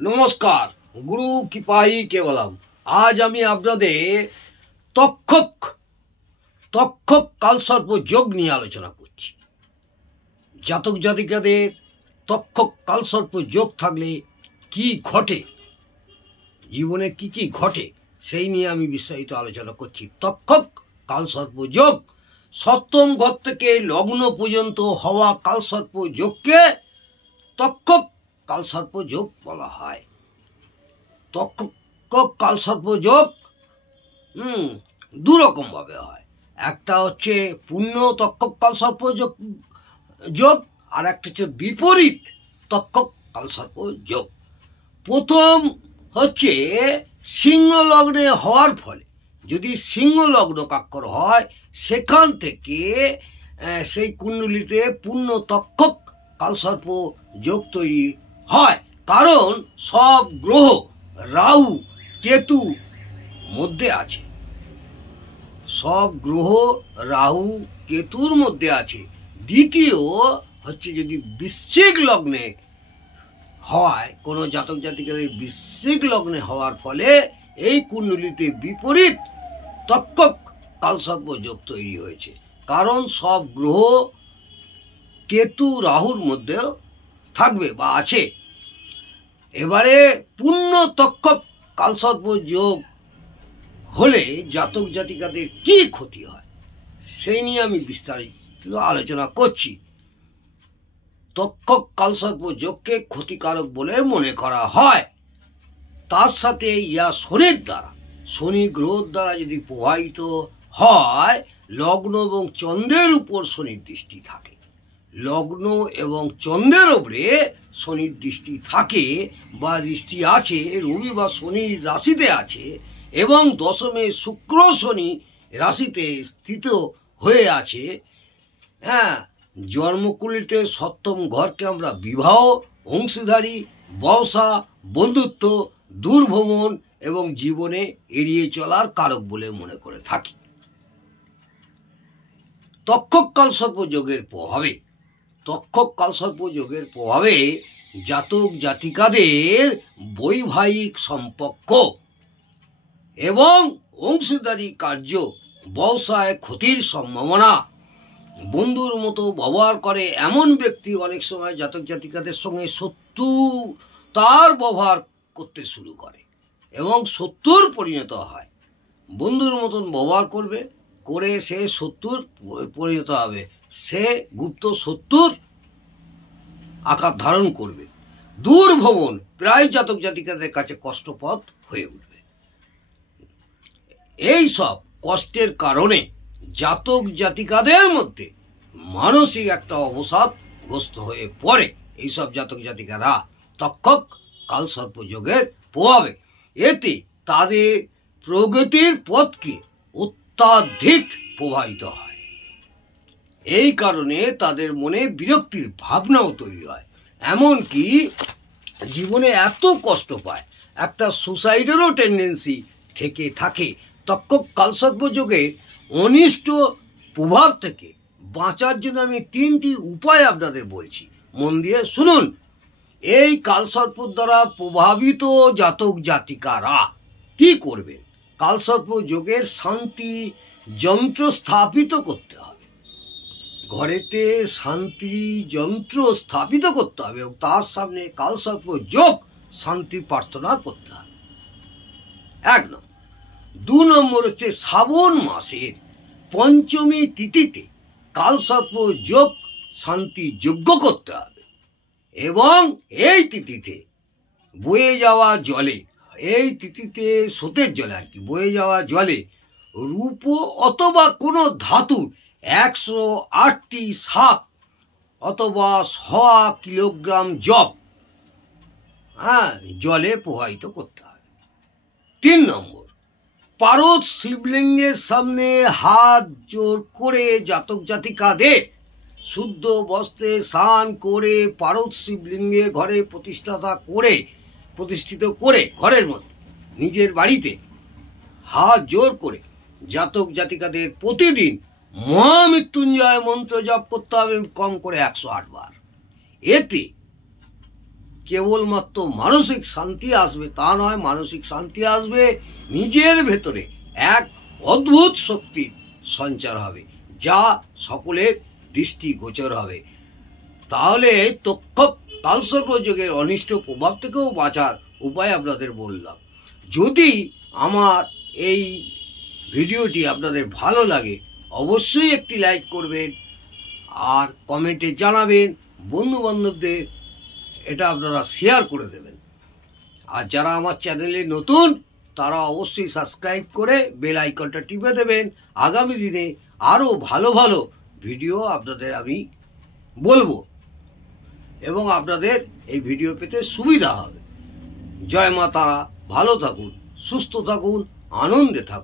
নমস্কার, গুরু কৃপাই কেবলম। আজ আমি আপনাদের তক্ষক কালসর্প যোগ নিয়ে আলোচনা করছি। জাতক জাতিকাদের তক্ষক কালসর্প যোগ থাকলে কি ঘটে, জীবনে কি কি ঘটে, সেই নিয়ে আমি বিস্তারিত আলোচনা করছি। তক্ষক কালসর্প যোগ সপ্তম ঘর থেকে লগ্ন পর্যন্ত হওয়া কালসর্প যোগকে তক্ষক কালসর্প যোগ বলা হয়। তক্ষক কালসর্প যোগ দুরকম ভাবে হয়। একটা হচ্ছে পূর্ণ তক্ষক কালসর্প যোগ, আর একটা হচ্ছে বিপরীত তক্ষক কালসর্প যোগ। প্রথম হচ্ছে সিংহ লগ্নে হওয়ার ফলে, যদি সিংহ লগ্ন কাক্ষর হয়, সেখান থেকে সেই কুণ্ডলিতে পূর্ণ তক্ষক কালসর্প যোগ তৈরি হয়। কারণ সব গ্রহ রাহু কেতু মধ্যে আছে, সব গ্রহ রাহু কেতুর মধ্যে আছে। দ্বিতীয় হচ্ছে যদি বৃশ্চিক লগ্নে হয়, কোনো জাতক জাতিকাদের বৃশ্চিক লগ্নে হওয়ার ফলে এই কুণ্ডলিতে বিপরীত তক্ষক কালসর্প যোগ তৈরি হয়েছে। কারণ সব গ্রহ কেতু রাহুর মধ্যেও থাকবে বা আছে। এবারে পূর্ণ তক্ষক কালসর্প যোগ হলে জাতক জাতিকাদের কি ক্ষতি হয়, সেই নিয়ে আমি বিস্তারিত আলোচনা করছি। তক্ষক কালসর্প যোগকে ক্ষতিকারক বলে মনে করা হয়। তার সাথে ইয়া শনির দ্বারা, শনি গ্রহের দ্বারা যদি প্রভাবিত হয়, লগ্ন এবং চন্দ্রের উপর শনির দৃষ্টি থাকে, লগ্ন এবং চন্দ্রের উপরে শনির দৃষ্টি থাকে বা দৃষ্টি আছে, রবি বা শনির রাশিতে আছে এবং দশমে শুক্র শনি রাশিতে স্থিত হয়ে আছে। জন্মকুণ্ডলিতে সপ্তম ঘরকে আমরা বিবাহ, অংশীদারি, ব্যবসা, বন্ধুত্ব, দূরভ্রমণ এবং জীবনে এড়িয়ে চলার কারক বলে মনে করে থাকি। তক্ষক কালসর্প যোগের প্রভাবে, তক্ষক কালসর্প যোগের প্রভাবে জাতক জাতিকাদের বৈবাহিক সম্পর্ক এবং অংশীদারি কার্য, ব্যবসায় ক্ষতির সম্ভাবনা, বন্ধুর মতো ব্যবহার করে এমন ব্যক্তি অনেক সময় জাতক জাতিকাদের সঙ্গে শত্রুতার ব্যবহার করতে শুরু করে এবং শত্রুর পরিণত হয়। বন্ধুর মতন ব্যবহার করবে, করে সে শত্রুর পরিণত হবে, সে গুপ্ত শত্রুর আকার ধারণ করবে। দূরভ্রমণ প্রায় জাতক জাতিকাদের কাছে কষ্টপ্রদ হয়ে উঠবে। এই সব কষ্টের কারণে জাতক জাতিকাদের মধ্যে মানসিক একটা অবসাদগ্রস্ত হয়ে পড়ে এইসব জাতক জাতিকারা তক্ষক কালসর্প যোগের প্রভাবে। এতে তাদের প্রগতির পথকে অত্যাধিক প্রভাবিত হয়। এই কারণে তাদের মনে বিরক্তির ভাবনাও তৈরি হয়, এমনকি জীবনে এত কষ্ট পায়, একটা সুসাইডেরও টেন্ডেন্সি থেকে থাকে। তক্ষক কালসর্প যোগে অনিষ্ট প্রভাব থেকে বাঁচার জন্য আমি 3টি উপায় আপনাদের বলছি, মন দিয়ে শুনুন। এই কালসর্প দ্বারা প্রভাবিত জাতক জাতিকারা কি করবেন? কালসর্প যোগের শান্তি যন্ত্র স্থাপিত করতে হবে, ঘরেতে শান্তি যন্ত্র স্থাপিত করতে হবে এবং তার সামনে কালসর্প যোগ শান্তি প্রার্থনা করতে হবে। 1 নম্বর। 2 নম্বর হচ্ছে শ্রাবণ মাসের পঞ্চমী তিথিতে কালসর্প যোগ শান্তি যজ্ঞ করতে হবে এবং এই তিথিতে বয়ে যাওয়া জলে, এই তিথিতে স্রোতের জলে আর কি, বয়ে যাওয়া জলে রূপ অথবা কোনো ধাতুর 108টি সাপ অথবা 100 কিলোগ্রাম জব জলে প্রবাহিত করতে হবে। 3 নম্বর। পারদ শিবলিঙ্গের সামনে হাত জোর করে জাতক জাতিকাদের শুদ্ধ বস্ত্রে স্নান করে পারদ শিবলিঙ্গে ঘরে প্রতিষ্ঠিত করে ঘরের মধ্যে নিজের বাড়িতে হাত জোর করে জাতক জাতিকাদের প্রতিদিন মহামৃত্যুঞ্জয় মন্ত্র জপ করতে হবে কম করে 108 বার। এতে কেবলমাত্র মানসিক শান্তি আসবে তা নয়, মানসিক শান্তি আসবে, নিজের ভেতরে এক অদ্ভুত শক্তির সঞ্চার হবে, যা সকলের দৃষ্টিগোচর হবে। তাহলে তক্ষক কালসর্পযোগের অনিষ্ট প্রভাব থেকেও বাঁচার উপায় আপনাদের বললাম। যদি আমার এই ভিডিওটি আপনাদের ভালো লাগে অবশ্যই একটি লাইক করবেন আর কমেন্টে জানাবেন, বন্ধুবান্ধবদের এটা আপনারা শেয়ার করে দেবেন। আর যারা আমার চ্যানেলে নতুন তারা অবশ্যই সাবস্ক্রাইব করে বেল আইকনটা টিপে দেবেন। আগামী দিনে আরও ভালো ভালো ভিডিও আপনাদের আমি বলবো এবং আপনাদের এই ভিডিও পেতে সুবিধা হবে। জয় মা তারা, ভালো থাকুন, সুস্থ থাকুন, আনন্দে থাকুন।